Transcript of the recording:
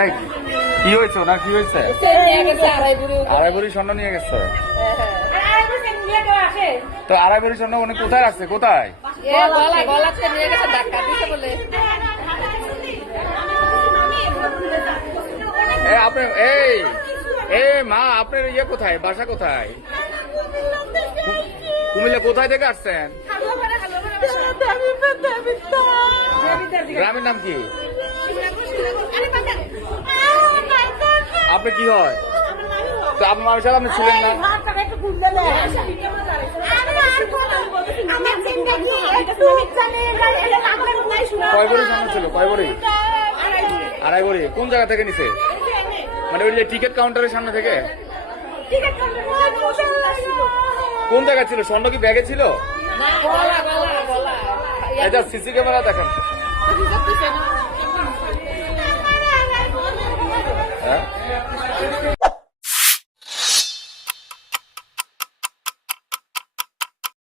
এই, কি হয়েছে ওনার, কি হয়েছে? আড়াই ভরি স্বর্ণ নিয়ে গেছে। তো আড়াই ভরি স্বর্ণ উনি কোথায় রাখছে, কোথায়? আপনি এই মা, আপনার ইয়ে কোথায়, বাসা কোথায়? কুমিল্লা কোথায় থেকে আসছেন? গ্রামের নাম কি? আপনি কি হয়? তো আপনার মানুষ আপনি ছিলেন না? কয় ভরি স্বর্ণ ছিল, কয় ভরি? আড়াই ভরি। কোন জায়গা থেকে নিছে? মানে ওই যে টিকিট কাউন্টারের সামনে থেকে? কোন জায়গায় ছিল স্বর্ণ? কি ব্যাগে ছিল? এটা সিসি ক্যামেরা দেখেন। হ্যাঁ